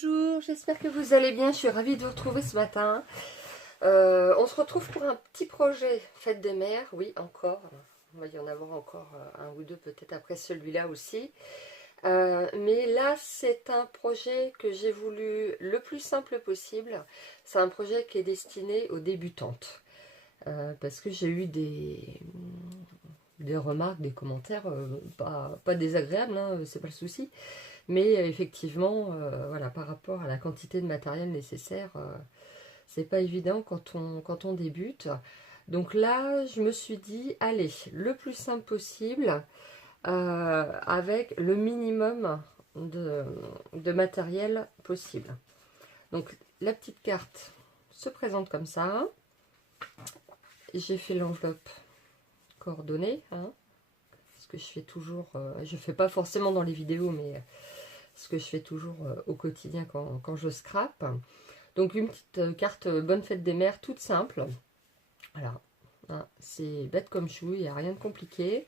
Bonjour, j'espère que vous allez bien, je suis ravie de vous retrouver ce matin. On se retrouve pour un petit projet Fête des Mères, oui encore, il va y en avoir encore un ou deux peut-être après celui-là aussi. Mais là c'est un projet que j'ai voulu le plus simple possible, c'est un projet qui est destiné aux débutantes. Parce que j'ai eu des remarques, des commentaires, pas désagréables, hein, c'est pas le souci. Mais effectivement, voilà, par rapport à la quantité de matériel nécessaire, c'est pas évident quand on débute. Donc là, je me suis dit, allez, le plus simple possible, avec le minimum de matériel possible. Donc la petite carte se présente comme ça. J'ai fait l'enveloppe coordonnée, hein, ce que je fais toujours, je fais pas forcément dans les vidéos, mais ce que je fais toujours au quotidien quand je scrape. Donc une petite carte Bonne Fête des Mères, toute simple. Voilà, hein, c'est bête comme chou, il n'y a rien de compliqué.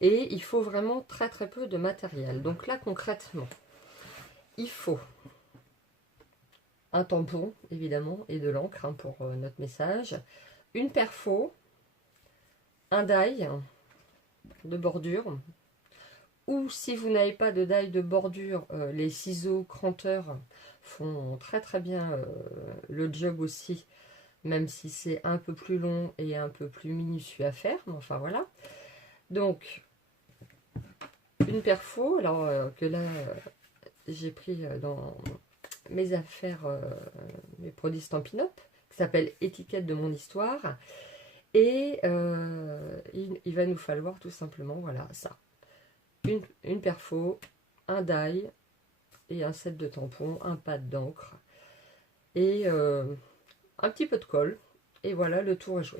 Et il faut vraiment très très peu de matériel. Donc là concrètement, il faut un tampon évidemment et de l'encre, hein, pour notre message. Une perfo, un die de bordure. Ou si vous n'avez pas de die de bordure, les ciseaux cranteurs font très très bien le job aussi, même si c'est un peu plus long et un peu plus minutieux à faire, mais enfin voilà. Donc une perfo, alors que là j'ai pris dans mes affaires, mes produits Stampin' Up, qui s'appelle Étiquette de mon histoire, et il va nous falloir tout simplement, voilà, ça. Une perfo, un die et un set de tampons, un pad d'encre et un petit peu de colle. Et voilà, le tour est joué.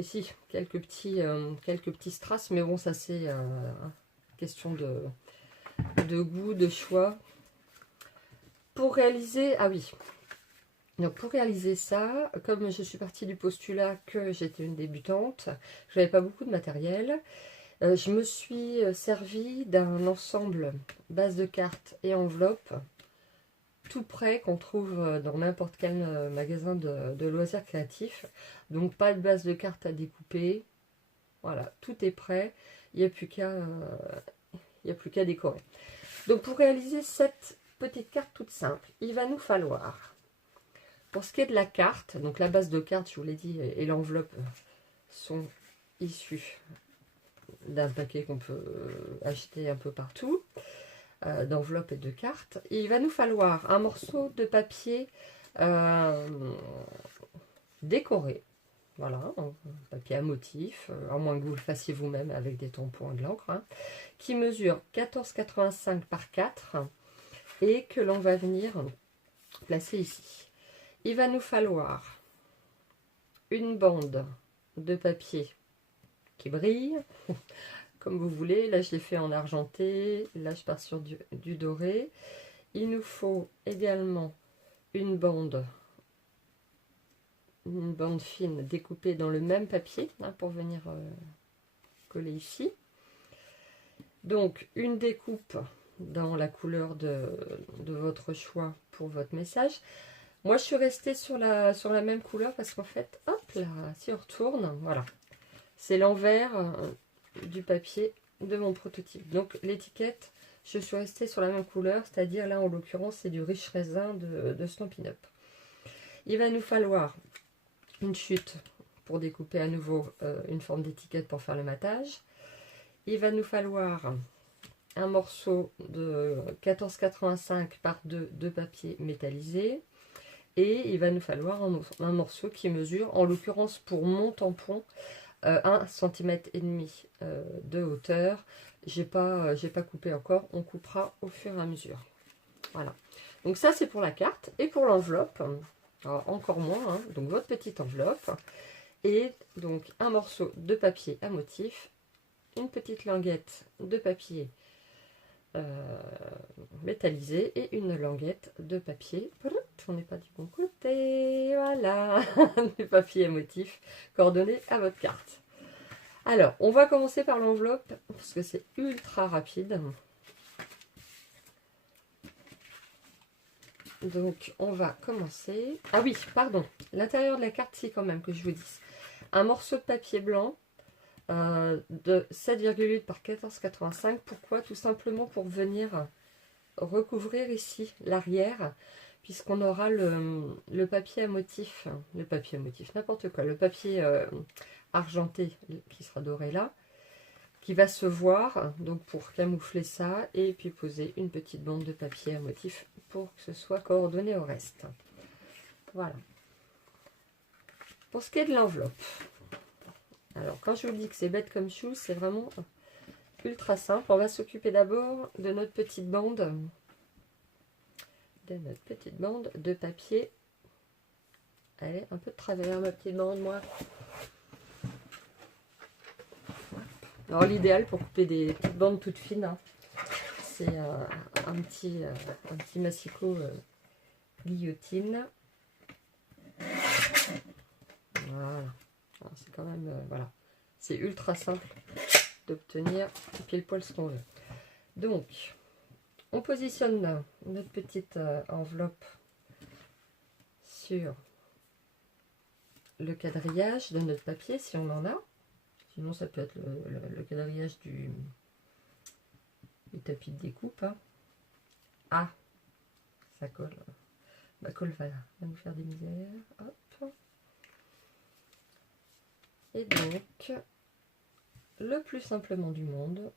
Ici, quelques petits strass, mais bon, ça c'est question de goût, de choix. Pour réaliser, ah oui, donc pour réaliser ça, comme je suis partie du postulat que j'étais une débutante, je n'avais pas beaucoup de matériel. Je me suis servi d'un ensemble base de cartes et enveloppe tout prêt qu'on trouve dans n'importe quel magasin de loisirs créatifs. Donc pas de base de cartes à découper. Voilà, tout est prêt. Il n'y a plus qu'à décorer. Donc pour réaliser cette petite carte toute simple, il va nous falloir, pour ce qui est de la carte, donc la base de carte, je vous l'ai dit, et l'enveloppe sont issus d'un paquet qu'on peut acheter un peu partout, d'enveloppes et de cartes. Et il va nous falloir un morceau de papier décoré, voilà, un papier à motif, à moins que vous le fassiez vous-même avec des tampons et de l'encre, hein, qui mesure 14,85 par 4 et que l'on va venir placer ici. Il va nous falloir une bande de papier qui brille, comme vous voulez. Là, je l'ai fait en argenté. Là, je pars sur du doré. Il nous faut également une bande fine découpée dans le même papier, hein, pour venir coller ici. Donc, une découpe dans la couleur de votre choix pour votre message. Moi, je suis restée sur la même couleur parce qu'en fait, hop là, si on retourne, voilà, c'est l'envers du papier de mon prototype. Donc l'étiquette, je suis restée sur la même couleur, c'est-à-dire là en l'occurrence c'est du riche raisin de Stampin' Up. Il va nous falloir une chute pour découper à nouveau une forme d'étiquette pour faire le matage. Il va nous falloir un morceau de 14,85 par 2 de papier métallisé. Et il va nous falloir un morceau qui mesure, en l'occurrence pour mon tampon, 1,5 cm de hauteur. J'ai pas coupé encore, on coupera au fur et à mesure. Voilà. Donc ça c'est pour la carte. Et pour l'enveloppe, encore moins, hein, donc votre petite enveloppe. Et donc un morceau de papier à motif, une petite languette de papier métallisé et une languette de papier. On n'est pas du bon côté, voilà, du papier à motif coordonné à votre carte. Alors, on va commencer par l'enveloppe parce que c'est ultra rapide. Donc, on va commencer. Ah oui, pardon. L'intérieur de la carte, c'est quand même que je vous dise. Un morceau de papier blanc de 7,8 par 14,85. Pourquoi? Tout simplement pour venir recouvrir ici l'arrière, puisqu'on aura le papier à motif, n'importe quoi, le papier argenté qui sera doré là, qui va se voir, donc pour camoufler ça, et puis poser une petite bande de papier à motif pour que ce soit coordonné au reste. Voilà. Pour ce qui est de l'enveloppe, alors quand je vous dis que c'est bête comme chou, c'est vraiment ultra simple. On va s'occuper d'abord de notre petite bande, de papier. Elle est un peu de travers, ma petite bande, moi. Alors l'idéal pour couper des petites bandes toutes fines, hein, c'est un petit massicot guillotine. Voilà. C'est quand même, voilà. C'est ultra simple d'obtenir pile poil ce qu'on veut. Donc, on positionne notre petite enveloppe sur le quadrillage de notre papier, si on en a. Sinon, ça peut être le quadrillage du tapis de découpe. Hein. Ah, ça colle. Ma colle va nous faire des misères. Hop. Et donc, le plus simplement du monde,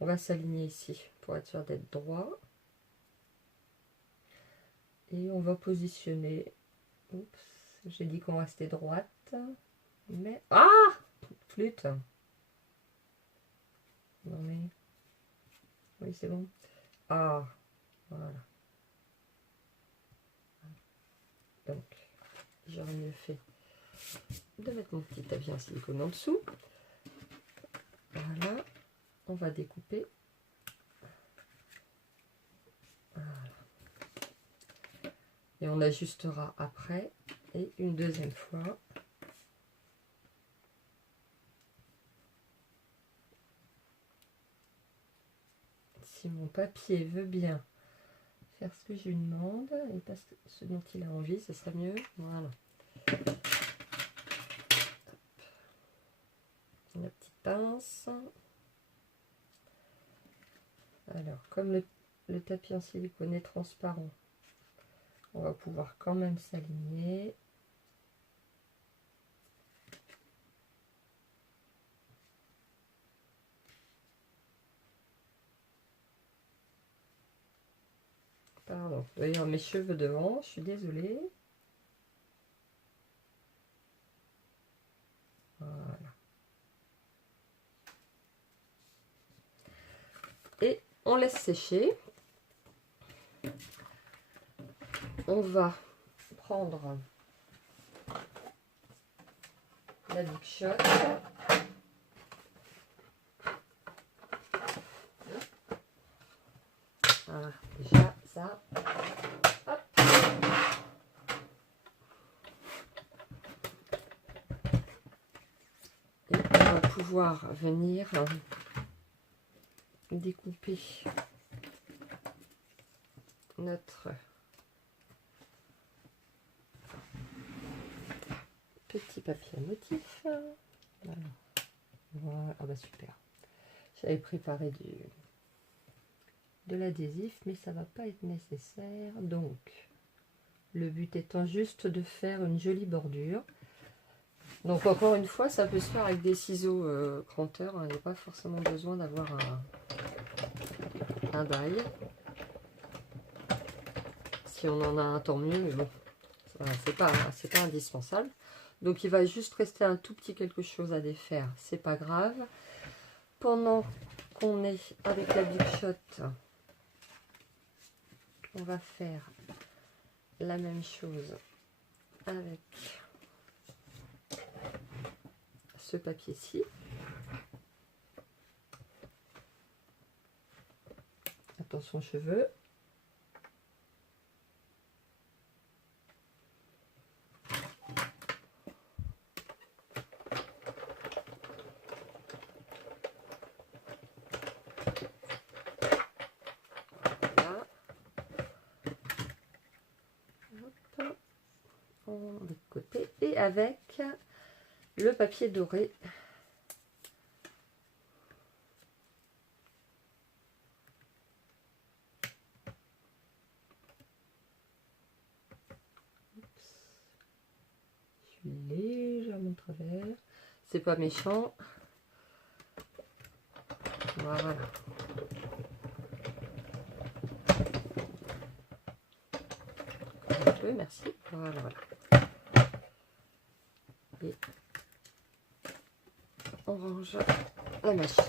on va s'aligner ici pour être sûr d'être droit. Et on va positionner. Oups, j'ai dit qu'on restait droite. Mais. Ah! Flûte. Non mais. Oui, c'est bon. Ah, voilà. Donc, j'aurais mieux fait de mettre mon petit tapis en silicone en dessous. Voilà. On va découper. Voilà. Et on ajustera après. Et une deuxième fois. Si mon papier veut bien faire ce que je lui demande et pas ce dont il a envie, ce serait mieux. Voilà. La petite pince. Alors, comme le tapis en silicone est transparent, on va pouvoir quand même s'aligner. Pardon, d'ailleurs mes cheveux devant, je suis désolée. Voilà. Et on laisse sécher. On va prendre la Big Shot. Voilà, déjà ça. Hop. Et on va pouvoir venir découper notre petit papier à motif. Voilà. Voilà. Ah bah super. J'avais préparé de l'adhésif, mais ça va pas être nécessaire. Donc, le but étant juste de faire une jolie bordure. Donc encore une fois, ça peut se faire avec des ciseaux cranteurs. Il n'y a pas forcément besoin d'avoir un die. Si on en a un, tant mieux, mais bon, c'est pas indispensable. Donc il va juste rester un tout petit quelque chose à défaire, c'est pas grave. Pendant qu'on est avec la Big Shot, on va faire la même chose avec ce papier-ci. Attention cheveux. prends de côté. Et avec le papier doré. Je suis légèrement de travers. C'est pas méchant. Voilà. Un peu, merci. Voilà, voilà. Et on range la machine.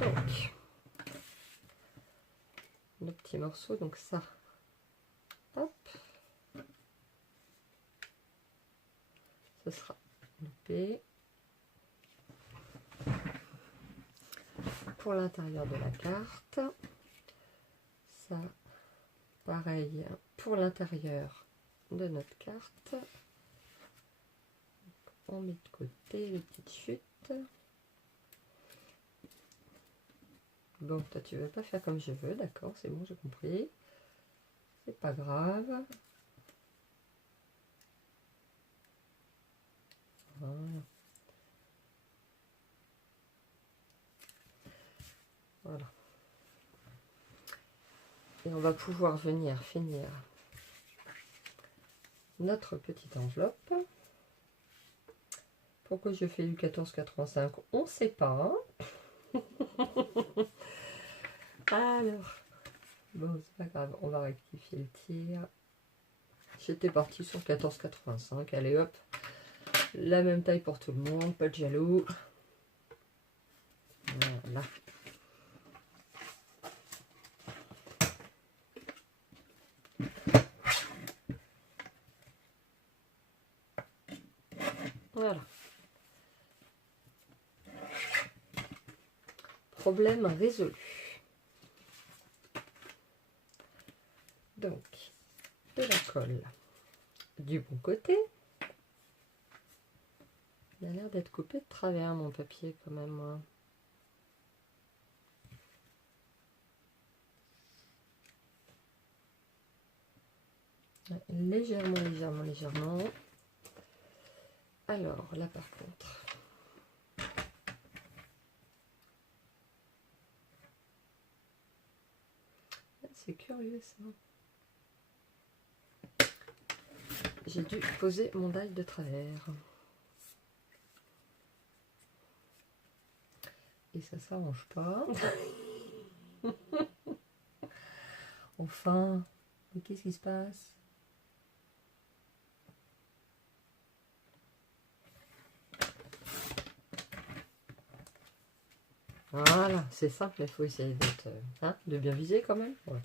Donc, nos petits morceaux, donc ça, hop, ce sera loupé. Pour l'intérieur de la carte, ça, pareil, pour l'intérieur de notre carte. On met de côté les petites chutes. Bon, toi tu veux pas faire comme je veux, d'accord, c'est bon, j'ai compris. C'est pas grave. Voilà. Voilà. Et on va pouvoir venir finir notre petite enveloppe. Pourquoi je fais du 14,85 €, on ne sait pas. Alors, bon, c'est pas grave, on va rectifier le tir. J'étais partie sur 14,85 €. Allez hop, la même taille pour tout le monde, pas de jaloux. Voilà. Voilà. Problème résolu. Donc, de la colle du bon côté. Il a l'air d'être coupé de travers mon papier quand même. Légèrement, légèrement, légèrement. Alors, là par contre, c'est curieux ça. J'ai dû poser mon die de travers. Et ça s'arrange pas. Enfin, mais qu'est-ce qui se passe? Voilà, c'est simple, mais il faut essayer d'être, hein, de bien viser quand même. Ouais.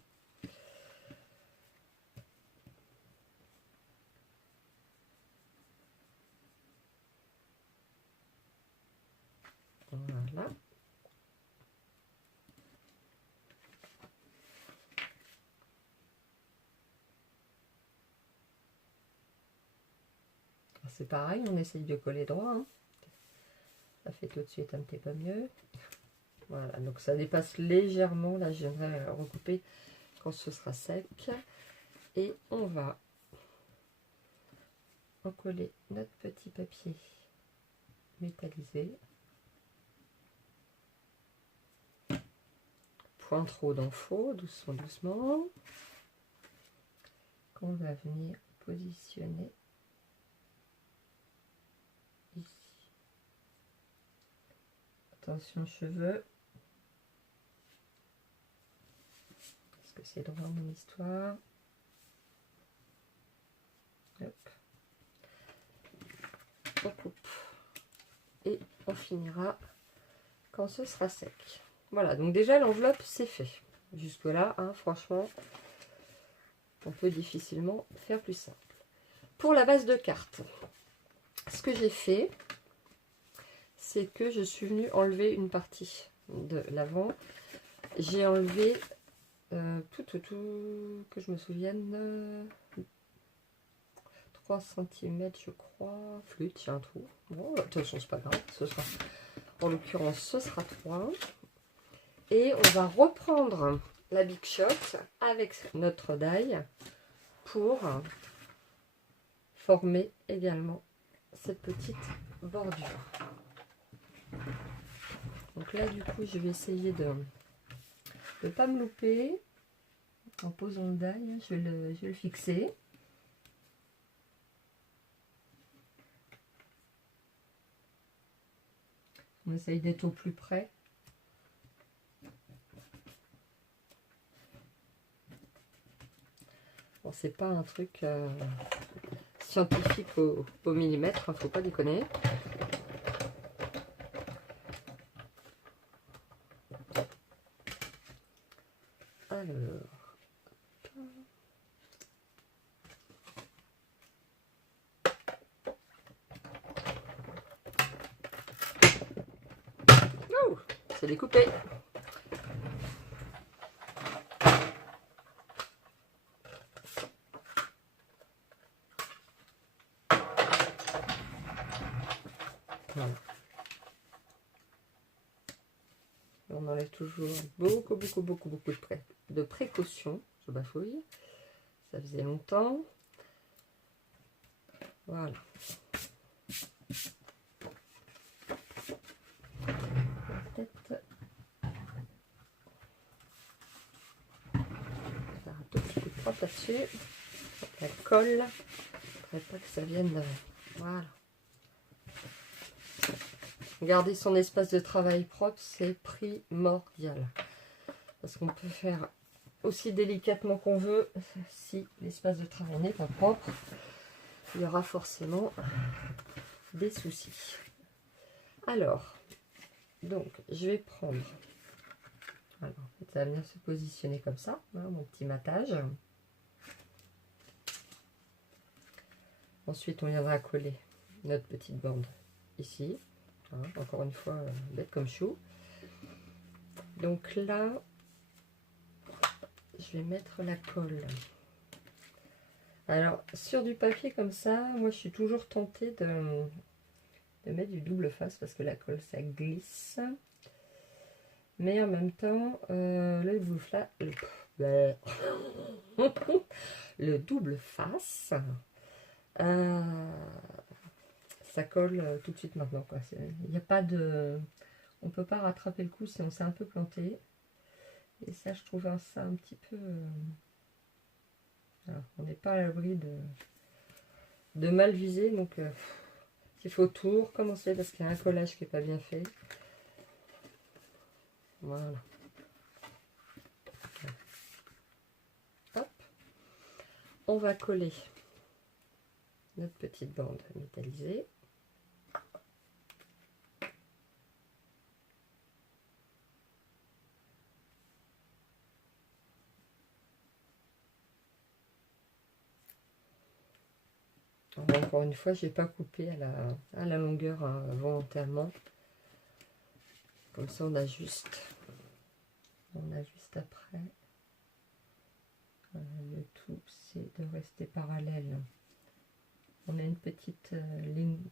Voilà. C'est pareil, on essaye de coller droit. Hein. Ça fait tout de suite un petit peu mieux. Voilà, donc ça dépasse légèrement. Là, je viendrai recouper quand ce sera sec. Et on va recoller notre petit papier métallisé. Point trop dans le faux, doucement, doucement. Qu'on va venir positionner ici. Attention cheveux. Parce que c'est droit mon histoire. Hop. On coupe. Et on finira quand ce sera sec. Voilà, donc déjà l'enveloppe c'est fait. Jusque là, hein, franchement, on peut difficilement faire plus simple. Pour la base de carte, ce que j'ai fait, c'est que je suis venue enlever une partie de l'avant. J'ai enlevé tout, que je me souvienne, 3 cm je crois. Flûte, il y a un trou. Bon, de toute façon, c'est pas grave. Ce sera, en l'occurrence, ce sera 3. Et on va reprendre la Big Shot avec notre die pour former également cette petite bordure. Donc là, du coup, je vais essayer de ne pas me louper en posant le die. Je vais le fixer. On essaye d'être au plus près. Bon, c'est pas un truc scientifique au millimètre, hein, faut pas déconner. Alors. Oh, c'est découpé. Voilà. On enlève toujours beaucoup de précautions. Je bafouille. Ça faisait longtemps. Voilà. Peut-être faire un tout petit coup de propre là-dessus. La colle. Je ne pas que ça vienne. Voilà. Garder son espace de travail propre, c'est primordial. Parce qu'on peut faire aussi délicatement qu'on veut, si l'espace de travail n'est pas propre, il y aura forcément des soucis. Alors, donc, je vais prendre, alors, ça va venir se positionner comme ça, hein, mon petit matage. Ensuite, on viendra coller notre petite bande ici. Hein, encore une fois, bête comme chou. Donc là, je vais mettre la colle. Alors, sur du papier comme ça, moi je suis toujours tentée de mettre du double face parce que la colle ça glisse. Mais en même temps, le double face, ça colle tout de suite maintenant. Il n'y a pas de. On ne peut pas rattraper le coup si on s'est un peu planté. Et ça, je trouve ça un petit peu. Alors, on n'est pas à l'abri de mal viser. Donc, il faut tout recommencer parce qu'il y a un collage qui n'est pas bien fait. Voilà. Hop. On va coller notre petite bande métallisée. Encore une fois, je n'ai pas coupé à la longueur volontairement. Comme ça, on ajuste après. Le tout, c'est de rester parallèle. On a une petite ligne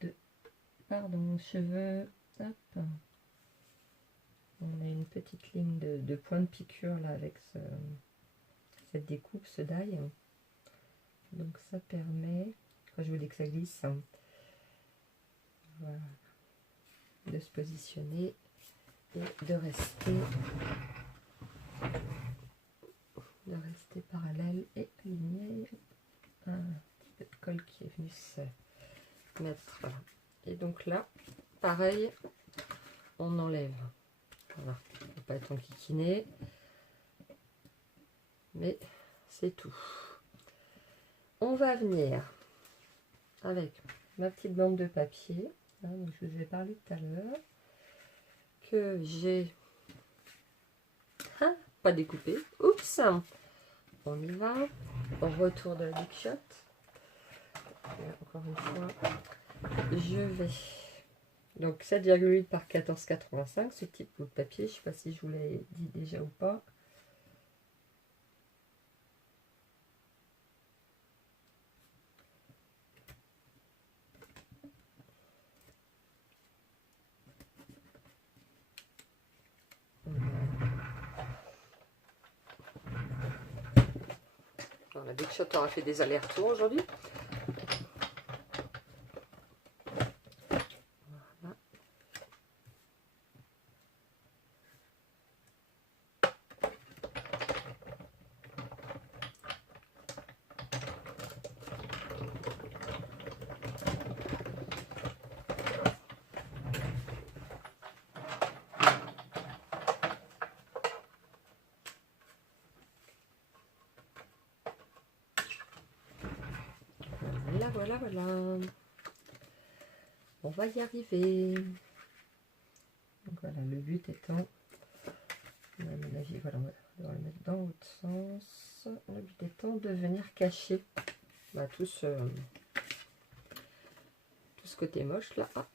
de cheveux. Hop. On a une petite ligne de point de piqûre là avec cette découpe, ce die. Donc ça permet, quand je vous dis que ça glisse, voilà, de se positionner et de rester parallèle et aligné. Un petit peu de colle qui est venu se mettre. Voilà. Et donc là, pareil, on enlève. Voilà, il ne faut pas être enquiquiné, mais c'est tout. On va venir avec ma petite bande de papier, hein, donc je vous ai parlé tout à l'heure, que j'ai pas découpé. Oups, on y va. Au retour de la Big Shot. Et encore une fois, je vais. Donc 7,8 par 14,85, ce type de papier. Je ne sais pas si je vous l'ai dit déjà ou pas. Voilà, Big Shot aura fait des allers-retours aujourd'hui. Voilà, voilà, voilà. On va y arriver. Donc voilà, le but étant, à mon avis, voilà, on va le mettre dans l'autre sens. Le but étant de venir cacher tout ce côté moche là. Ah,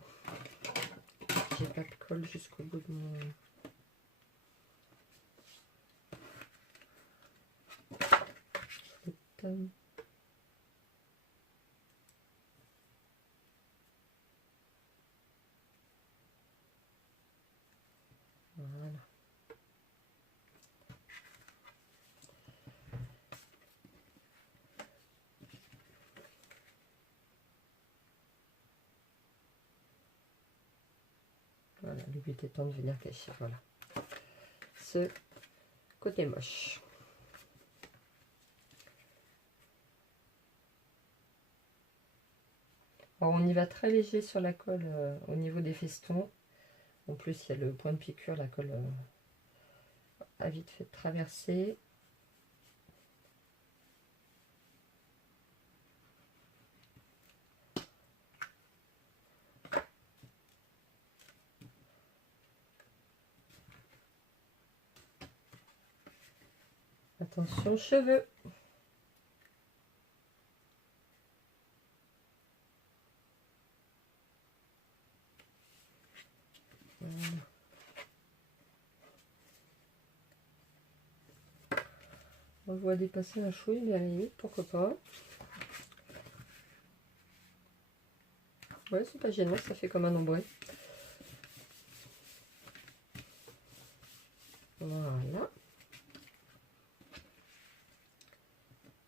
j'ai pas de colle jusqu'au bout de mon... Voilà. Voilà, le but étant de venir cacher, voilà, ce côté moche. Alors on y va très léger sur la colle au niveau des festons. En plus, il y a le point de piqûre, la colle a vite fait de traverser. Attention cheveux. Voilà. On voit dépasser la chouille, mais à la limite, pourquoi pas. Ouais, c'est pas gênant, ça fait comme un ombré. Voilà.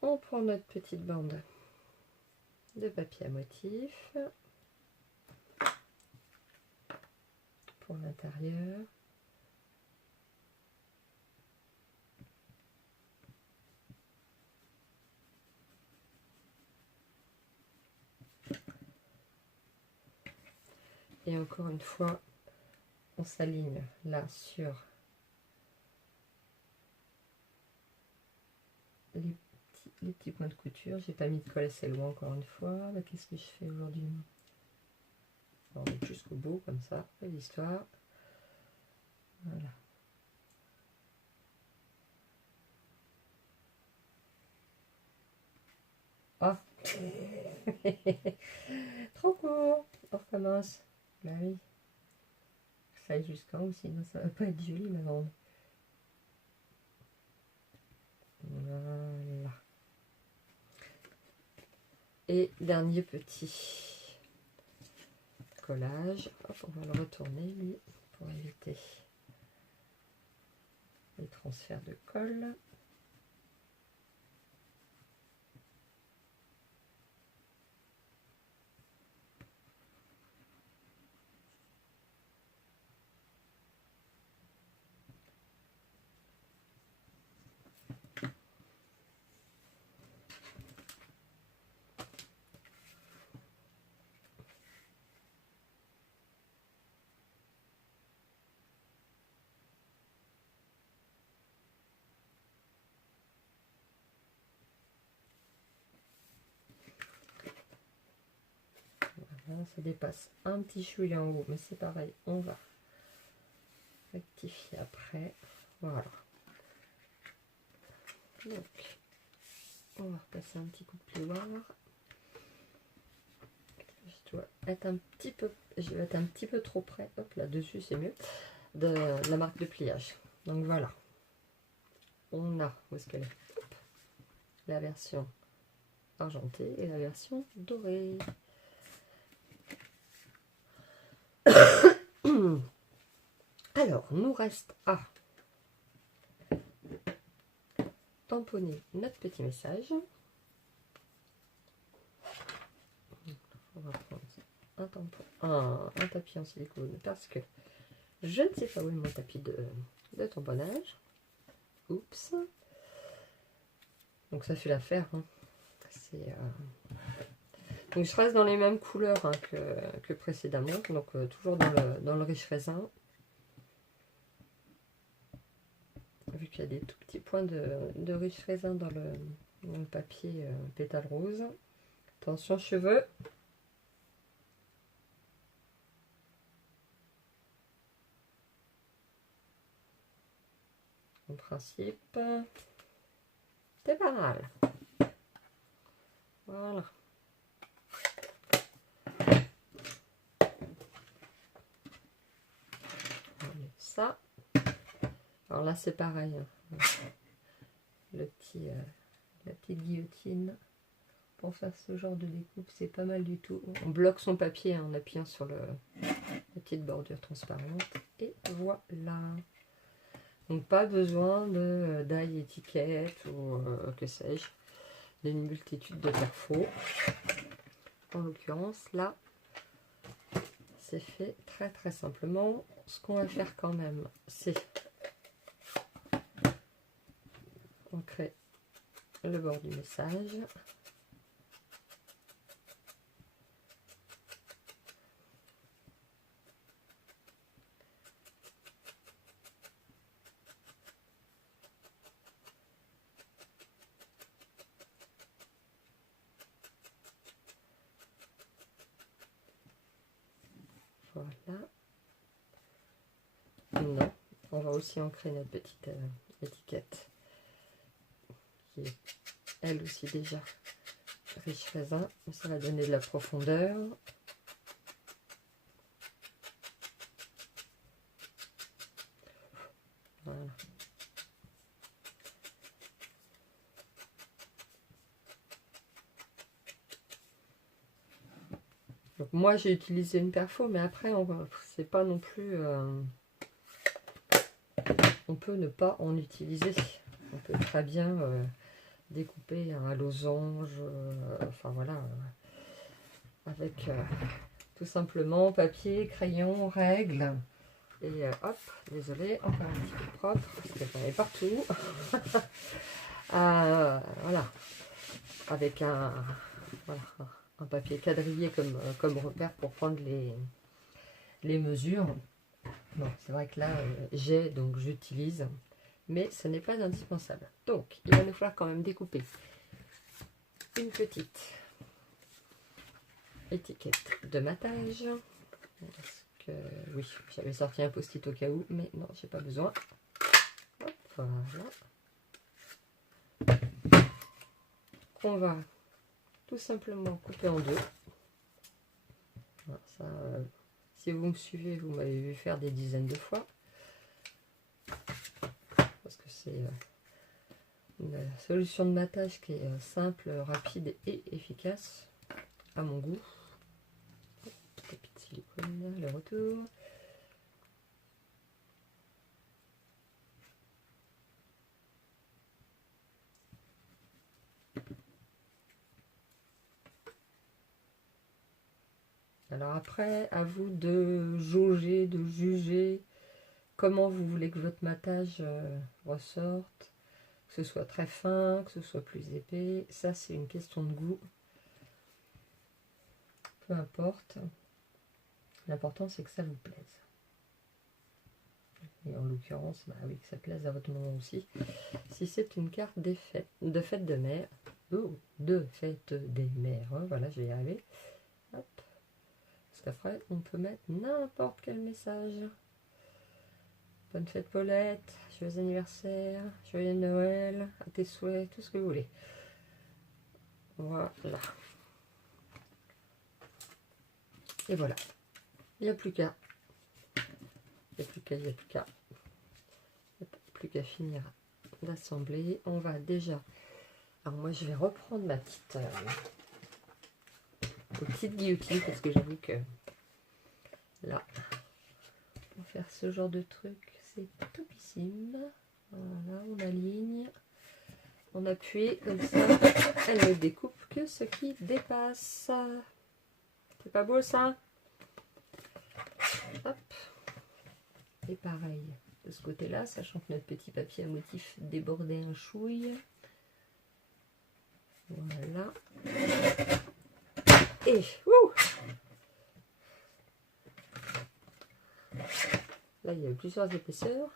On prend notre petite bande de papier à motif pour l'intérieur. Et encore une fois, on s'aligne là sur les petits points de couture. J'ai pas mis de colle assez loin encore une fois. Qu'est-ce que je fais aujourd'hui? On va mettre jusqu'au bout comme ça, pas l'histoire. Voilà. Ah. Trop court. On recommence. Bah oui. Ça aille jusqu'en haut, sinon ça va pas être joli ma bande. Voilà. Et dernier petit collage. Hop, on va le retourner lui pour éviter les transferts de colle. Voilà, ça dépasse un petit chouïa en haut, mais c'est pareil, on va rectifier après. Voilà. Donc, on va repasser un petit coup de plioir. Je dois être un petit peu, je vais être un petit peu trop près. Hop, là-dessus, c'est mieux. De la marque de pliage. Donc voilà. On a, où est-ce qu'elle est? Hop, la version argentée et la version dorée. Alors, nous reste à tamponner notre petit message. On va prendre un tampon, un tapis en silicone parce que je ne sais pas où est mon tapis de tamponnage. Oups. Donc ça fait l'affaire. Hein. Donc je reste dans les mêmes couleurs hein, que précédemment. Donc toujours dans le riche raisin. Vu qu'il y a des tout petits points de riche raisin dans le papier pétale rose. Attention cheveux. En principe, c'est pas mal. Voilà. On enlève ça. Alors là, c'est pareil. Hein. La petite guillotine pour faire ce genre de découpe, c'est pas mal du tout. On bloque son papier hein, en appuyant sur la petite bordure transparente. Et voilà. Donc pas besoin d'ail étiquette ou que sais-je, d'une multitude de perfos. En l'occurrence, là, c'est fait très très simplement. Ce qu'on va faire quand même, c'est ancrer le bord du message. Voilà. Non, on va aussi ancrer notre petite étiquette qui est elle aussi déjà riche raisin. Ça va donner de la profondeur. Voilà. Donc moi j'ai utilisé une perfo, mais après c'est pas non plus on peut ne pas en utiliser. On peut très bien découper un losange, enfin voilà, avec tout simplement papier, crayon, règle. Et hop, désolé, encore un petit peu propre, parce que j'en ai partout. Voilà, avec voilà, un papier quadrillé comme repère pour prendre les mesures. Bon, c'est vrai que là, j'ai, donc j'utilise, mais ce n'est pas indispensable. Donc, il va nous falloir quand même découper une petite étiquette de matage. Oui, j'avais sorti un post-it au cas où, mais non, j'ai pas besoin. Hop, voilà. On va tout simplement couper en deux. Voilà, ça, si vous me suivez, vous m'avez vu faire des dizaines de fois. Parce que c'est une solution de matage qui est simple, rapide et efficace à mon goût. Tapis de silicone, le retour. Alors après, à vous de jauger, de juger comment vous voulez que votre matage ressorte, que ce soit très fin, que ce soit plus épais. Ça, c'est une question de goût. Peu importe. L'important, c'est que ça vous plaise. Et en l'occurrence, bah oui, que ça plaise à votre maman aussi. Si c'est une carte de fête de mer, ou de fête des mères, hein, voilà, je vais y arriver. Hop. Parce qu'après, on peut mettre n'importe quel message. Bonne fête Paulette, joyeux anniversaire, joyeux Noël, à tes souhaits, tout ce que vous voulez. Voilà. Et voilà. Il n'y a plus qu'à. Il n'y a plus qu'à. Il n'y a plus qu'à finir d'assembler. On va déjà. Alors moi je vais reprendre ma petite guillotine parce que j'avoue que là, pour faire ce genre de truc, c'est topissime. Voilà, on aligne. on appuie comme ça, elle ne découpe que ce qui dépasse. C'est pas beau ça? Hop. Et pareil de ce côté-là, sachant que notre petit papier à motif débordait un chouille. Voilà. Et là, il y a plusieurs épaisseurs.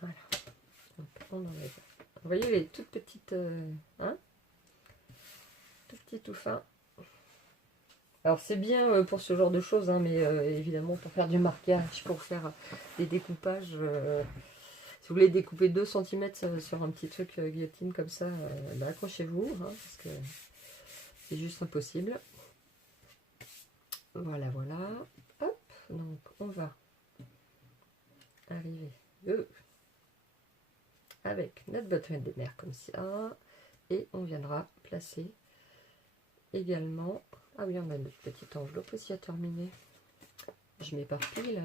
Voilà. Donc, on enlève. Vous voyez les toutes petites, tout petit, tout fin. Alors c'est bien pour ce genre de choses, hein, mais évidemment pour faire du marquage, pour faire des découpages, si vous voulez découper 2 cm sur un petit truc guillotine comme ça, bah, accrochez-vous, hein, parce que c'est juste impossible. Voilà, voilà. Hop, donc on va arriver avec notre bottelette de mer comme ça, et on viendra placer également. Ah oui, on a notre petite enveloppe aussi à terminer. Je m'éparpille là.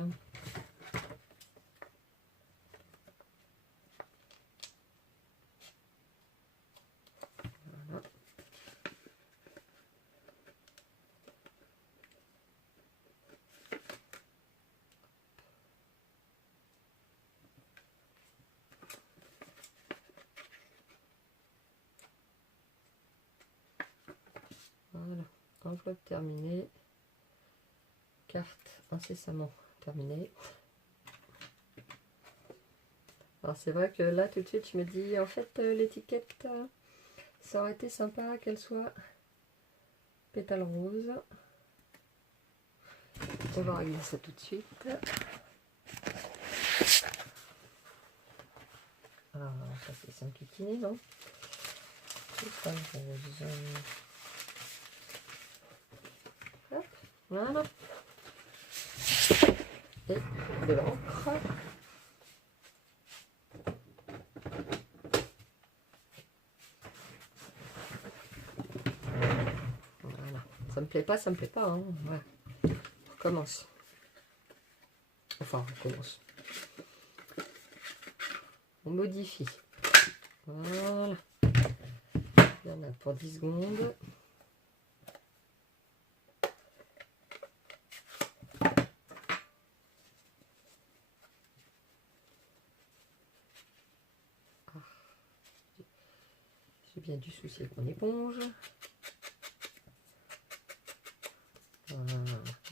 Voilà. Voilà. Enveloppe terminée. Carte incessamment terminée. Alors c'est vrai que là tout de suite je me dis en fait l'étiquette ça aurait été sympa qu'elle soit pétale rose. On va régler ça tout de suite. Ah ça c'est simplifié non? Pétale rose. Hop, voilà. Et de l'encre. Voilà. Ça me plaît pas, ça me plaît pas. Hein. Ouais. On recommence. Enfin, on recommence. On modifie. Voilà. Il y en a pour 10 secondes. J'ai bien du souci avec mon éponge.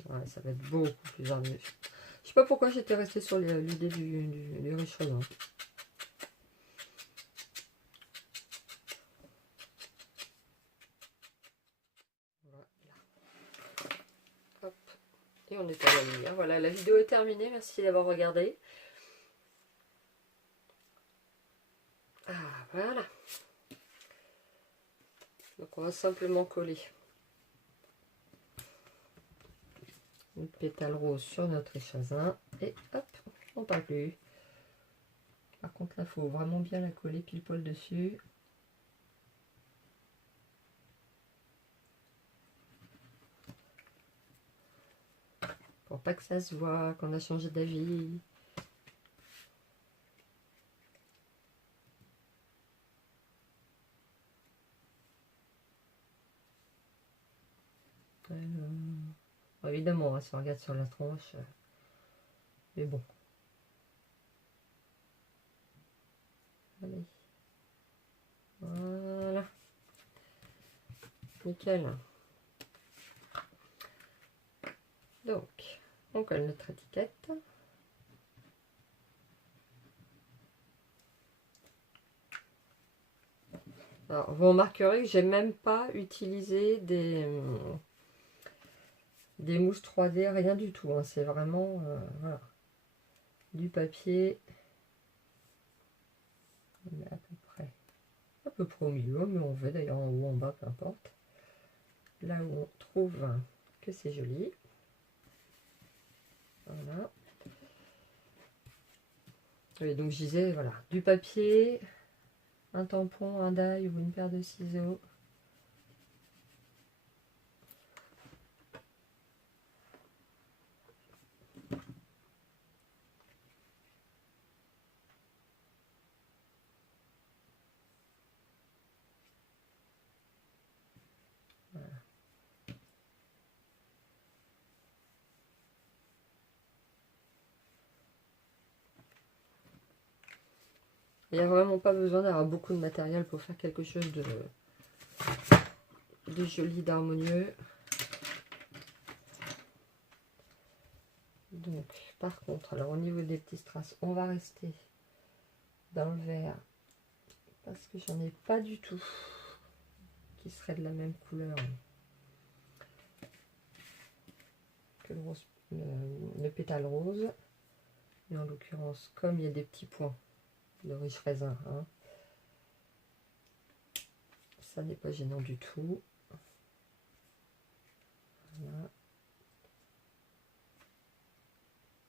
Voilà, ça va être beaucoup plus harmonieux. Je sais pas pourquoi j'étais restée sur l'idée du riche rayons. Voilà. Hop. Et on est à la lumière. Voilà, la vidéo est terminée. Merci d'avoir regardé. Ah, voilà. Donc on va simplement coller une pétale rose sur notre échazin. Et hop, on parle plus. Par contre là, il faut vraiment bien la coller pile poil dessus. Pour pas que ça se voit qu'on a changé d'avis. Bon, évidemment, si on regarde sur la tranche, mais bon. Allez. Voilà. Nickel. Donc, on colle notre étiquette. Alors, vous remarquerez que j'ai même pas utilisé des mousses 3D, rien du tout. Hein. C'est vraiment voilà, du papier. On est à peu près au milieu, mais on veut d'ailleurs en haut, en bas, peu importe. Là où on trouve que c'est joli. Voilà. Et donc je disais, voilà, du papier, un tampon, un die ou une paire de ciseaux. Il n'y a vraiment pas besoin d'avoir beaucoup de matériel pour faire quelque chose de joli, d'harmonieux. Donc, par contre, alors au niveau des petits strass, on va rester dans le vert parce que j'en ai pas du tout qui serait de la même couleur que le pétale rose. Et en l'occurrence, comme il y a des petits points de riche raisin, hein, ça n'est pas gênant du tout. Voilà.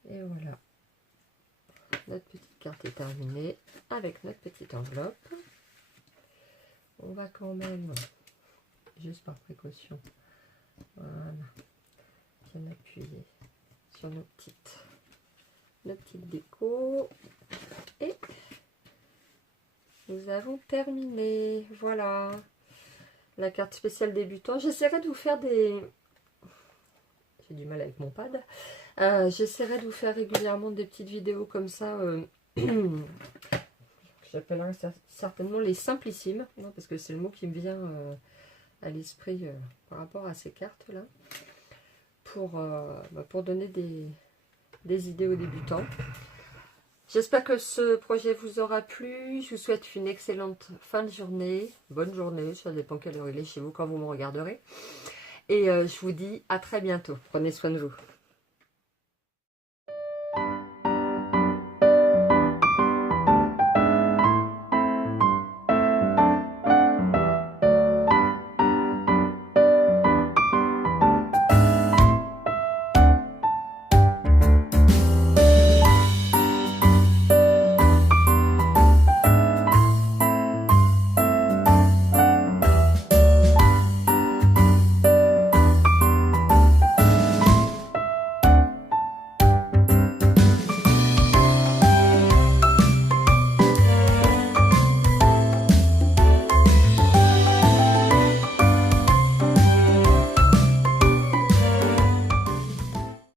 Et voilà. Notre petite carte est terminée avec notre petite enveloppe. On va quand même, juste par précaution, voilà, bien appuyer sur nos petites décos. Et nous avons terminé. Voilà. La carte spéciale débutant. J'essaierai de vous faire des... J'ai du mal avec mon pad. J'essaierai de vous faire régulièrement des petites vidéos comme ça. J'appellerai certainement les simplissimes. Non, parce que c'est le mot qui me vient à l'esprit par rapport à ces cartes-là. Pour donner des idées aux débutants. J'espère que ce projet vous aura plu. Je vous souhaite une excellente fin de journée. Bonne journée, ça dépend quelle heure il est chez vous quand vous me regarderez. Et je vous dis à très bientôt. Prenez soin de vous.